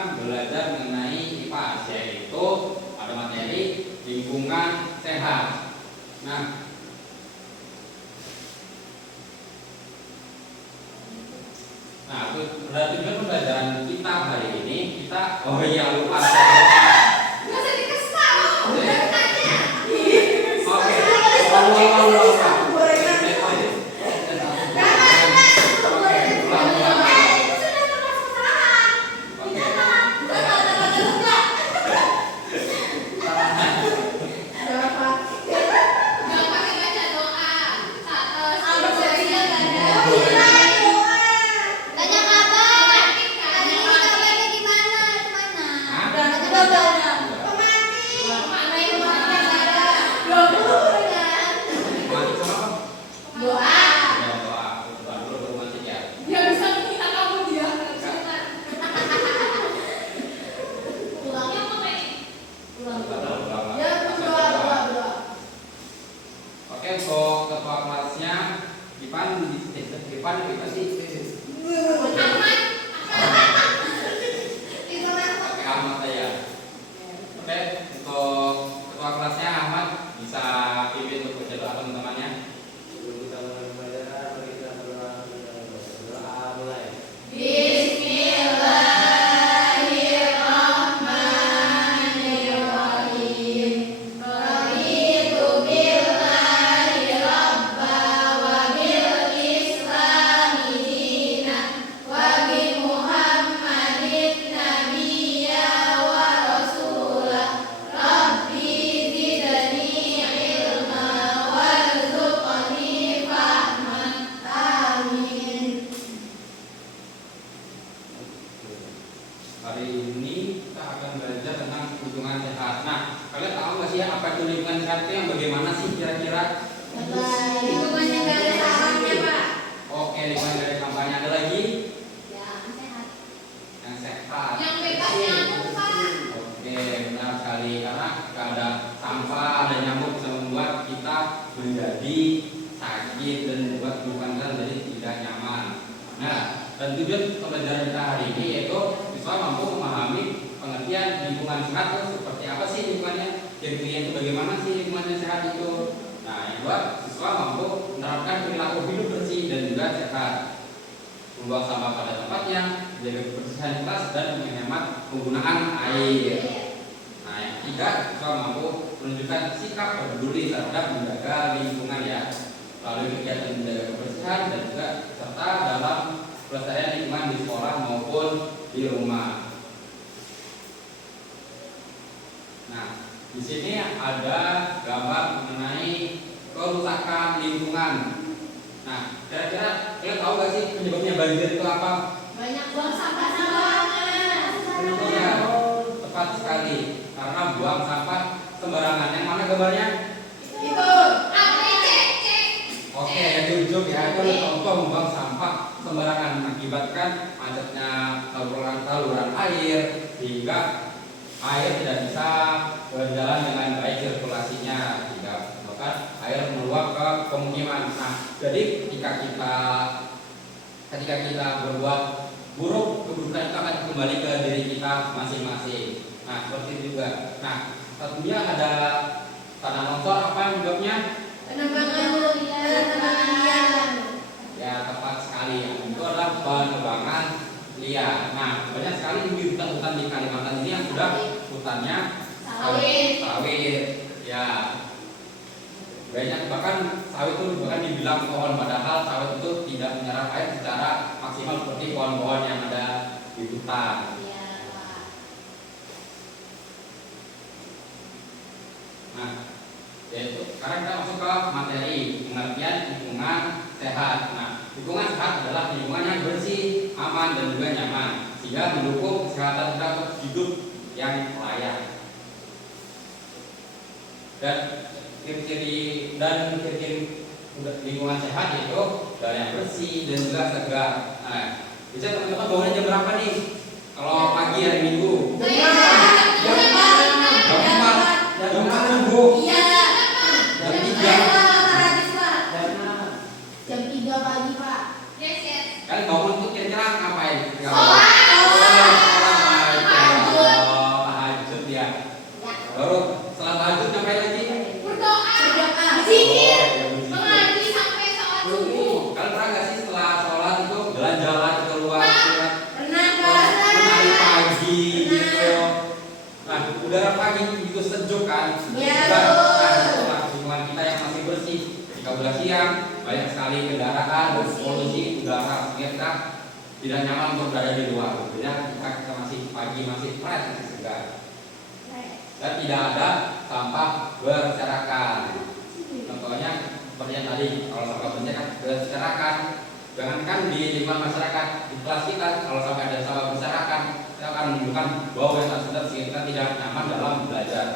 akan belajar mengenai IPA, yaitu ada materi lingkungan sehat. Nah, tujuan pembelajaran kita hari ini kita lupa. Dan tujuan pembelajaran kita hari ini yaitu siswa mampu memahami pengertian lingkungan sehat itu seperti apa sih lingkungannya, definisinya itu bagaimana sih lingkungannya sehat itu. Nah, yang kedua, siswa mampu menerapkan perilaku hidup bersih dan juga sehat, membuang sampah pada tempatnya, menjaga kebersihan kelas dan menghemat penggunaan air. Nah, yang ketiga, siswa mampu menunjukkan sikap peduli terhadap menjaga lingkungan ya, melalui kegiatan menjaga kebersihan dan juga serta dalam pelestarian lingkungan di sekolah maupun di rumah. Nah, di sini ada gambar mengenai kerusakan lingkungan. Nah, kira-kira kalian tahu gak sih penyebabnya banjir itu apa? Banyak buang sampah sembarangan. Ya, tepat sekali. Karena buang sampah sembarangan. Yang mana gambarnya? Itu. Oke, yang di ujung ya, itu contoh membuang sampah sembarangan mengakibatkan macetnya saluran air sehingga air tidak bisa berjalan dengan baik sirkulasinya, sehingga bahkan air meluap ke pemukiman. Nah, jadi ketika kita berbuat buruk, keburukan itu akan kembali ke diri kita masing-masing. Nah, seperti itu juga. Nah, satunya ada tanah longsor, apa penyebabnya? Penebangan liar. Ya, tepat sekali. Itu adalah penebangan liar. Nah, banyak sekali di hutan-hutan di Kalimantan ini yang sudah hutannya sawit. Ya, banyak, bahkan sawit itu bahkan dibilang pohon, padahal sawit itu tidak menyerap air secara maksimal seperti pohon-pohon yang ada di hutan. Nah, yaitu sekarang kita masuk ke materi pengertian lingkungan sehat. Nah, lingkungan sehat adalah lingkungan yang bersih, aman dan juga nyaman, sehingga mendukung kesehatan kita untuk hidup yang layak. Dan ciri-ciri lingkungan sehat yaitu udara yang bersih dan juga segar. Nah, bisa teman-teman bangunnya jam berapa nih? Kalau pagi hari Minggu? Jam 4 subuh. Jam 3. Jam 3 pagi, Pak. Kalian bangun tuh kira-kira ngapain? Sholat. sejuk kan? Iya, Nah, betul. itulah lingkungan kita yang masih bersih. Ketika udah siang, banyak sekali kendaraan, polusi udara, sehingga kita tidak nyaman untuk berada di luar. Beda ketika kita masih pagi, masih fresh, masih segar. Dan tidak ada sampah berserakan. Contohnya seperti yang tadi, kalau sampah berserakan, jangankan di lingkungan masyarakat, di kelas kita, kalau sampai ada sampah berserakan, kita akan menunjukkan bau yang tak sedap sehingga kita tidak nyaman dalam belajar.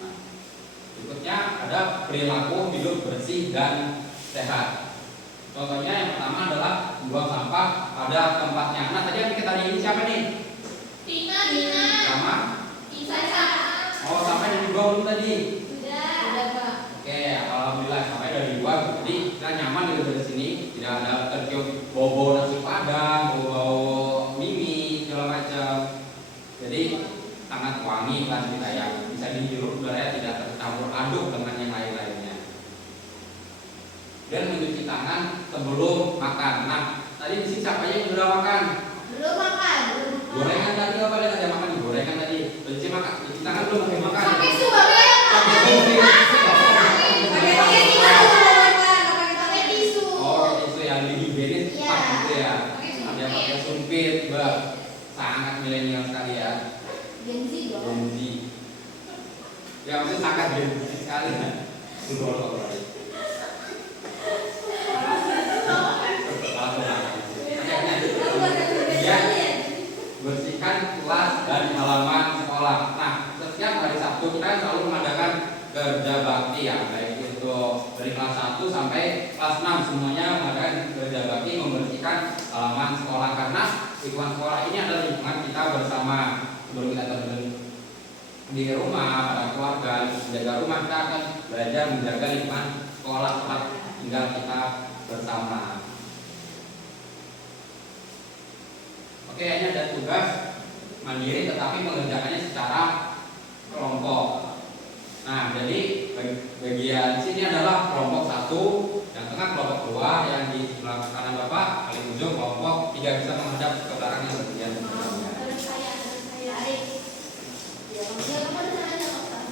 Nah, berikutnya ada perilaku hidup bersih dan sehat. Contohnya yang pertama adalah membuang sampah pada tempatnya. Nah, tadi yang kita ini siapa nih? Tina. Sama? Caca. Oh, sampai dibuang dulu tadi. Sudah, Pak. Oke, alhamdulillah sampai dari luar, jadi kita nyaman gitu dari sini, tidak ada tercium bau nasi padang, bau mie segala macam. Jadi sangat wangi kelas kita ya, bisa dihirup udaranya tidak tercampur aduk dengan yang lain-lainnya. Dan mencuci tangan sebelum makan. Nah, tadi di sini siapa yang sudah makan? Belum makan. Gorengan tadi apa yang ada makan? Gorengan tadi. Cuci tangan belum pakai makan. Pakai susu ya, Pak. Pakai susu. Pakai tisu. Oh, itu yang dihigienis Iya. pas gitu ya. Pakai Ada sumpit. yang pakai sumpit, bah. Sangat milenial sekali ya. Gen Z dong. Gen Z. Ya maksudnya sangat Gen Z sekali ya. Ya, bersihkan kelas dan halaman sekolah. Nah, setiap hari Sabtu kita selalu mengadakan kerja bakti ya, baik itu dari kelas 1 sampai kelas 6 semuanya mengadakan kerja bakti membersihkan halaman sekolah karena lingkungan sekolah ini adalah lingkungan kita bersama. Sebelum kita terjun di rumah pada keluarga, menjaga rumah, kita akan belajar menjaga lingkungan sekolah tempat tinggal kita bersama. Oke, ini ada tugas mandiri tetapi mengerjakannya secara kelompok. Nah, jadi bagian sini adalah kelompok 1, yang tengah kelompok 2, yang di sebelah kanan Bapak paling ujung kelompok 3 bisa menghadap ke belakangnya bagian sebelumnya. Ada saya. Ya, kamu ada aja, Pak.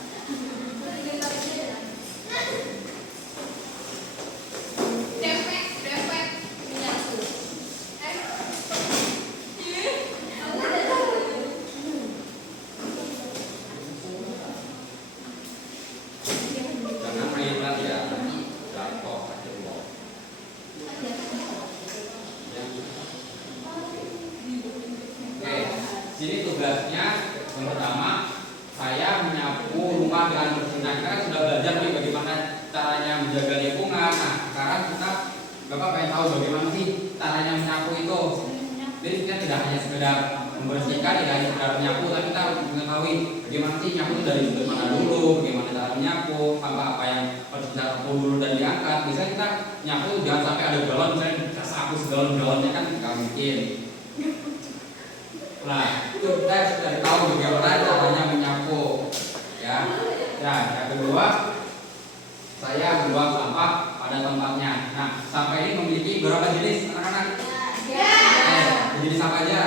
Dempet. Menyatu. Jangan main lagi ya, jatuh aja loh. Oke, sini tugasnya yang pertama saya menyapu rumah dengan bersih. Nah, kita kan sudah belajar nih bagaimana caranya menjaga lingkungan. Nah, sekarang kita Bapak pengen tahu bagaimana sih caranya menyapu itu. Jadi kita tidak hanya sekedar membersihkan, tidak hanya sekedar menyapu, tapi kita harus mengetahui bagaimana sih nyapu itu dari sudut mana dulu, bagaimana cara menyapu, apa yang harus kita sapu dulu dan diangkat. Misalnya kita nyapu jangan sampai ada galon, misalnya kita sapu segalon-galonnya kan nggak mungkin. Nah, itu kita sudah tahu bagaimana caranya menyapu, ya. Ya, yang kedua, saya membuang sampah pada tempatnya. Nah, sampah ini memiliki beberapa jenis anak-anak. Jenis apa aja?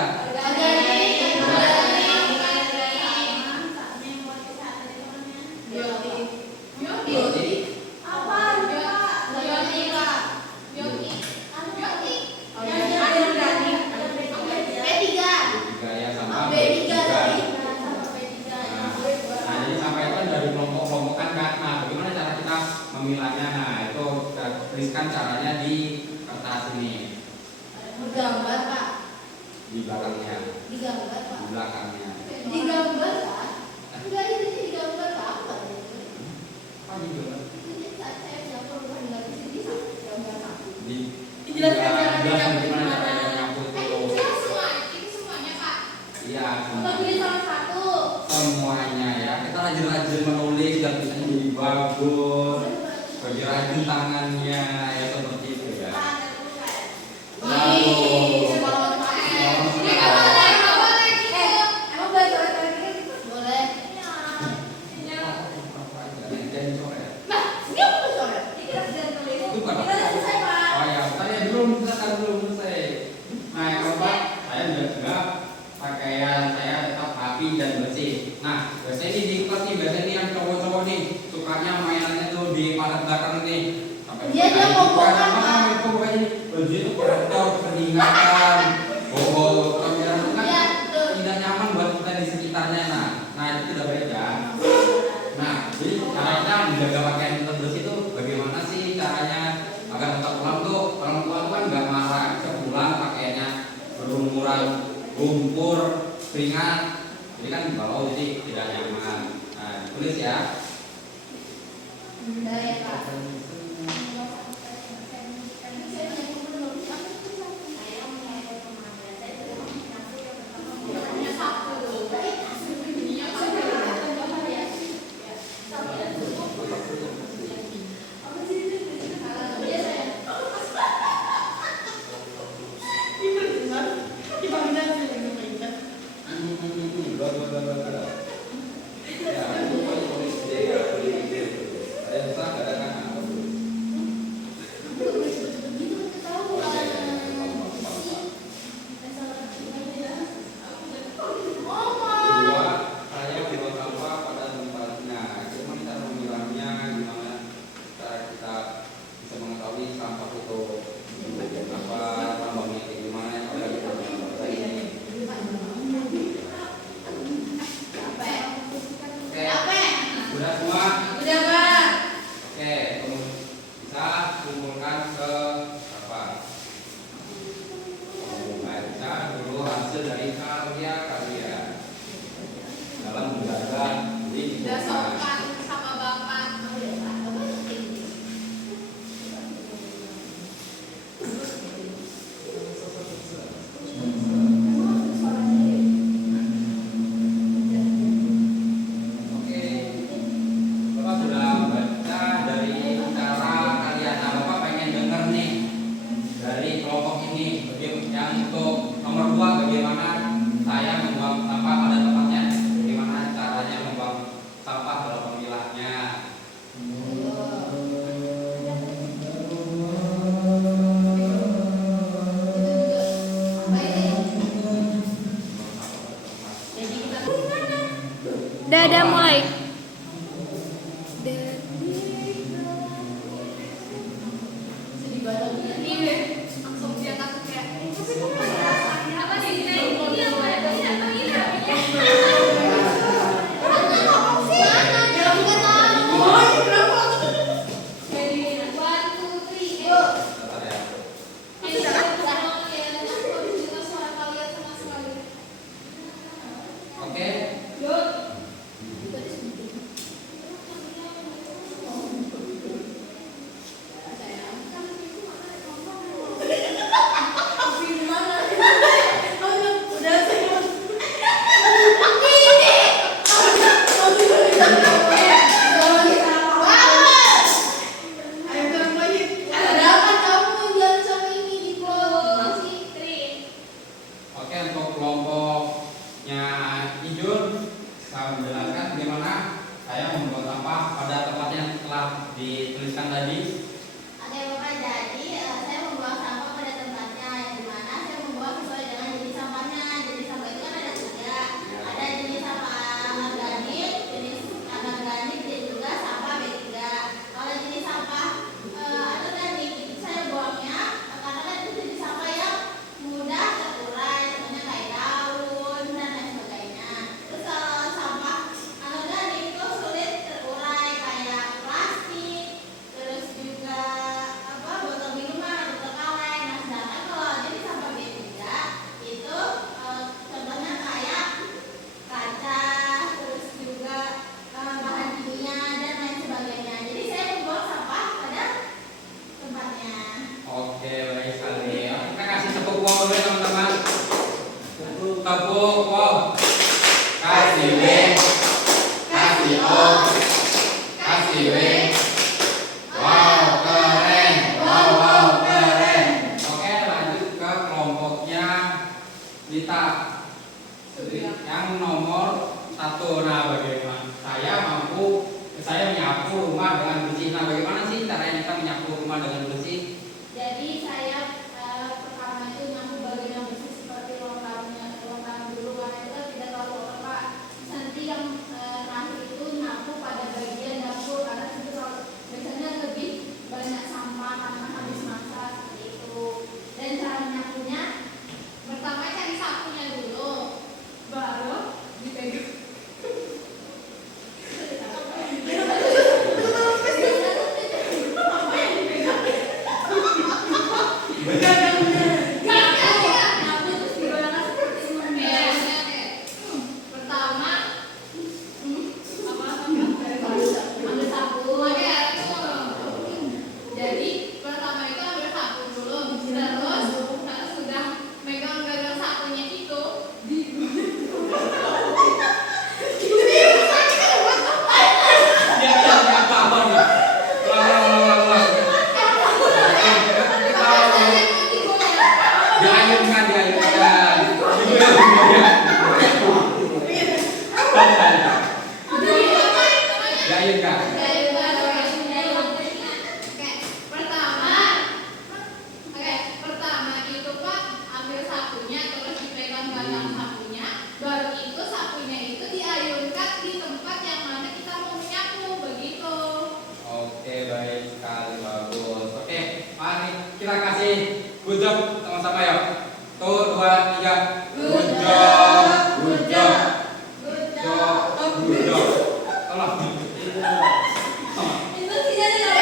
Gaya sampah B3. Nah, jadi sampah itu kan dari kelompok-kelompokan kan. Nah, bagaimana cara kita memilahnya? Nah, itu kita tuliskan caranya di kertas ini. Digambar, Pak. Di belakangnya. Digambar, Pak. Di belakangnya. Digambar, Pak. Enggak, itu digambar apa? Apa di belakang? Saya siapa bukan enggak di gambar apa? Dijelaskan gimana caranya menyapu itu. Ini semuanya, Pak. Iya, Kita pilih salah satu. semuanya ya. Kita rajin-rajin menulis dan tulisannya jadi bagus. Bagi rajin tangannya ya seperti itu ya. Lalu itu bukan oh ya, tadi belum selesai. Nah, yang keempat Dia Nah, itu ngomong karena apa? itu pokoknya baju itu kotor, keringatan, bohong, kamera itu kan Iya, betul. tidak nyaman buat kita di sekitarnya. Nah itu tidak baik ya. Nah, jadi caranya menjaga pakaian tetap bersih itu bagaimana sih caranya agar tetap pulang tuh orang tua tuh kan nggak marah, bisa pulang pakaiannya berlumuran lumpur, keringat, jadi kan bau jadi tidak nyaman. Nah, ditulis ya. Udah ya, Pak. Dadah mulai. Sedih banget. Iya, langsung diangkat kayak apa sih? Iya, apa ini namanya? Jadi 1, 2, 3. Oke. Oke, untuk kelompoknya Ijun, saya menjelaskan bagaimana saya membuang sampah pada tempat yang telah dituliskan tadi. Oke, Bapak, jadi saya membuang sampah pada tempatnya yang dimana saya membuang sesuai dengan jenis sampahnya. Jenis sampah itu kan ada 3. Ada jenis sampah organik, jenis anorganik, dan juga sampah B3. Kalau jenis sampah anorganik itu saya buangnya karena kan itu jenis sampah yang mudah terurai, contohnya kayak daun dan lain sebagainya. Terus kalau sampah anorganik itu sulit terurai kayak plastik, terus juga botol minuman, botol kaleng. Nah, sedangkan kalau jenis sampah B3 itu contohnya kayak kaca, terus juga bahan kimia dan lain sebagainya. Jadi saya membuang sampah pada tempatnya. Oke, baik sekali. Kita kasih tepuk wow dulu ya, teman-teman. Tepuk wow. Kasih W, kasih O, kasih W. Wow, keren. Wow, keren. Oke, lanjut ke kelompoknya Dita. Yang nomor 1. Nah, bagaimana saya menyapu rumah dengan bersih. Nah, bagaimana sih caranya kita menyapu rumah dengan bersih? Jadi saya pertama itu nyapu bagian yang bersih seperti longgaran dulu karena itu tidak terlalu kotor, Pak. Nanti yang terakhir itu nyapu pada bagian dapur karena itu biasanya lebih banyak sampah. kita kasih good job sama-sama ya. 1, 2, 3. Good job. Good job. Good job. Good job. Tolong. Itu tidak ada.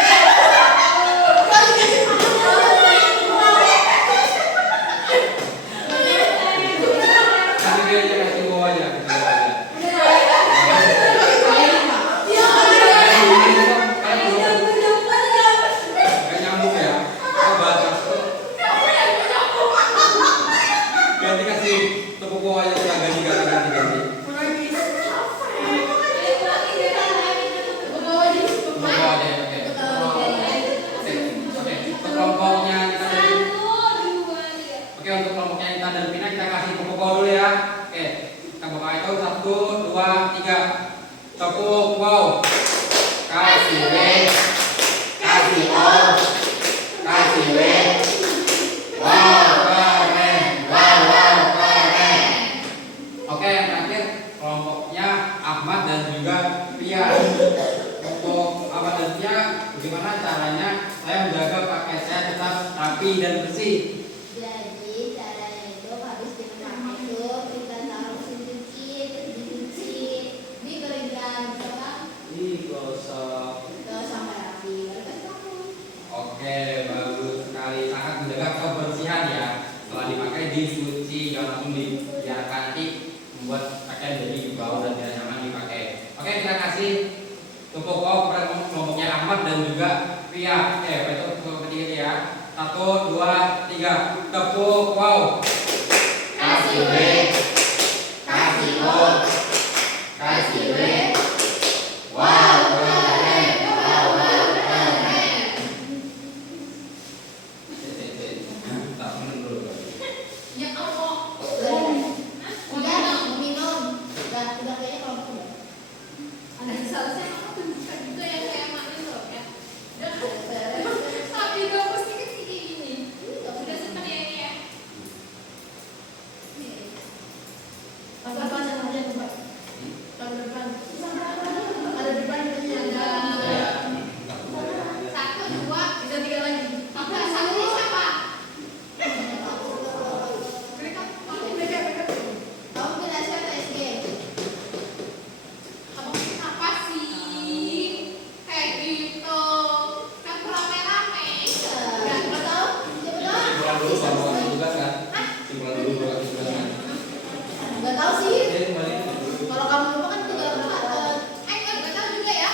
Kasih dia aja, kasih bawah aja. Kayak nyambung ya. Coba ganti kasih tepuk bawah aja, kita ganti. Tepuk bawah aja, oke. Oke, untuk kelompoknya kita dari Oke, untuk kelompoknya Intan dan Vina kita kasih tepuk wow dulu ya. Oke, kita buka itu 1, 2, 3. Tepuk wow. Kasih W, kasih O, kasih W. Wow, keren. Wow, keren. Oke, yang terakhir kelompoknya Ahmad dan juga Pia. Untuk Ahmad dan Pia, bagaimana caranya saya menjaga pakaian saya tetap rapi dan bersih? Jadi caranya itu habis kita pakai itu kita taruh mesin cuci, terus dicuci, dikeringkan, misalkan Digosok. sampai rapi, baru kasih tahu. Oke, bagus sekali. Sangat menjaga kebersihan ya. Setelah dipakai dicuci, jangan langsung dibiarkan, nanti membuat pakaian jadi bau dan tidak nyaman dipakai. Oke, kita kasih tepuk wow kepada kelompoknya Ahmad dan juga Pia. Oke, itu tepuk ketiga ya. 1, 2, 3. Tepuk wow. Kasih W, kasih O, kasih W. Wow, keren. Wow, keren. Tak minum dulu. Ya Allah. Udah, mau minum. Udah kayaknya kelompok udah. Ada salahnya aku tunjukkan juga ya kayak mana loh ya. Beres. Tapi gak mesti kayak gini. Sudah senang ya ini ya. Apa aja coba. Tahun depan. Ada depan ada. Satu, dua, Bisa 3 lagi. tiga. Satunya siapa? Mereka. Kamu pilih SK atau SG? Abang kenapa sih kayak gitu? Kan rame-rame. Siapa tahu? Simpulan dulu baru kasih tugas kan? Simpulan dulu baru kasih tugas kan? Nggak tahu sih. Oke, kembali. Kalau kamu lupa kan tinggal berkata. Nggak tahu juga ya.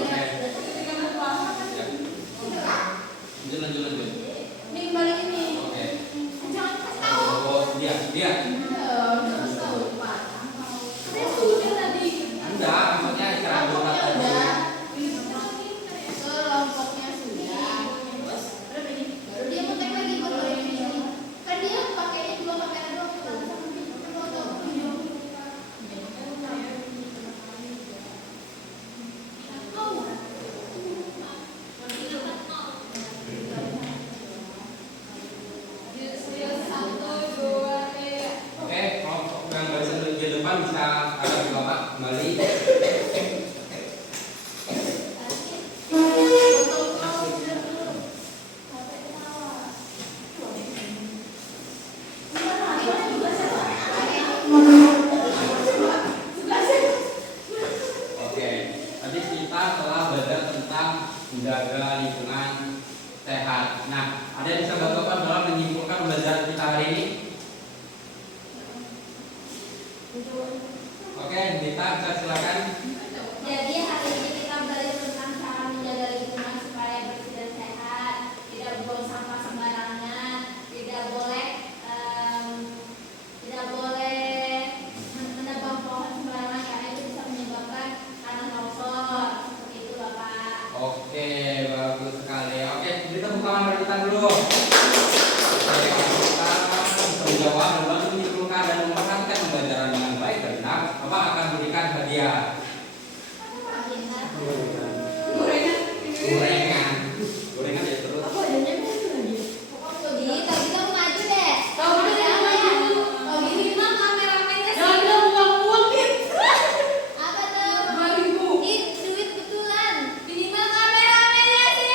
Ya. Lanjut. Ini kembali ini. Oke. Jangan kasih tahu. Oh, dia. Udah kasih tahu lupa. Saya sudah tadi. Anda, maksudnya istirahat dulu Kelompoknya kan? udah. Kelompoknya sudah. Terus baru dia mau tag lagi buat ini. Kan dia pakainya cuma kamera doang tuh. Oke, kelompok yang barisan di depan bisa ada di Bapak kembali. Oke, tadi kita telah belajar tentang menjaga lingkungan sehat. Nah, ada yang bisa bantu Bapak dalam menyimpulkan pembelajaran kita hari ini? Oke, Dita bisa silakan. Jadi hari ini kita belajar tentang cara menjaga lingkungan supaya bersih dan sehat, tidak buang sampah sembarangan, tidak boleh menebang pohon sembarangan karena itu bisa menyebabkan tanah longsor. Seperti itu Bapak. Oke, bagus sekali. Oke, kita buka kamar kita dulu. Oke, kita menjawab dan bantu menyimpulkan dan memperhatikan pembelajaran dengan baik dan benar. Bapak akan berikan hadiah. Gorengan ya terus. Jadi tapi kamu maju deh. Kamu udah Apa ya? Oh gini mah kamera-kameranya Jangan sih. dong, uang Dit. Apa tuh? 2.000. Ih, duit betulan. Minimal kamera-kameranya sih.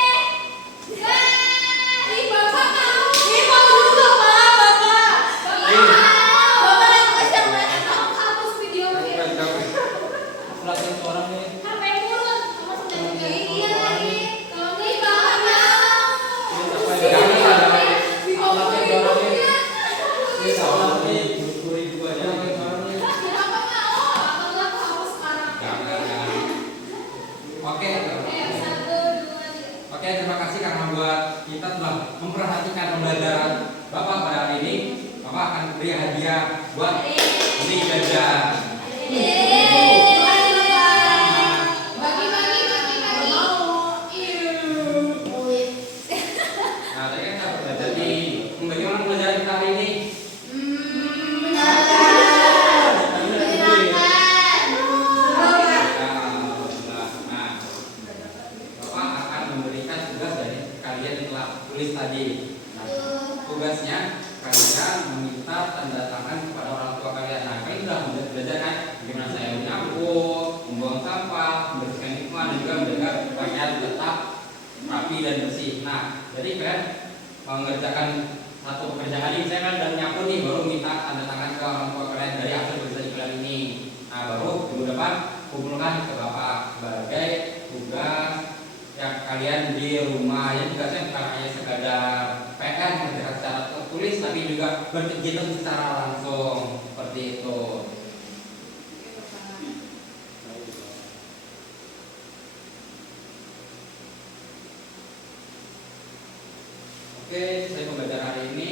Oke, terima kasih karena buat kita telah memperhatikan pembelajaran Bapak pada hari ini. Bapak akan beri hadiah buat ini jajan. Nah, tadi kan kita belajar di bagaimana pembelajaran kita hari ini. Nah, Bapak akan memberikan tugas dari kalian yang telah tulis tadi. Nah, tugasnya kalian meminta tanda tangan kepada orang tua kalian. Nah, kalian sudah belajar kan bagaimana saya menyapu, membuang sampah, membersihkan lingkungan, dan juga menjaga pakaian tetap rapi dan bersih. Nah, jadi kalian mengerjakan satu pekerjaan ini, saya kan sudah menyapu nih, baru minta tanda tangan ke orang tua kalian dari hasil tulisan kalian ini. Nah, baru minggu depan kumpulkan ke Bapak sebagai tugas yang kalian di rumah. Yang tugasnya bukan hanya sekadar PR mengerjakan secara tertulis, tapi juga berkegiatan secara langsung seperti itu. Oke, saya pembelajaran hari ini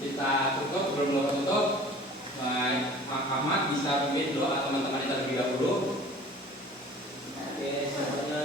kita tutup. Sebelum kita tutup, Pak Ahmad bisa pimpin doa teman-teman kita terlebih dahulu. Oke, semuanya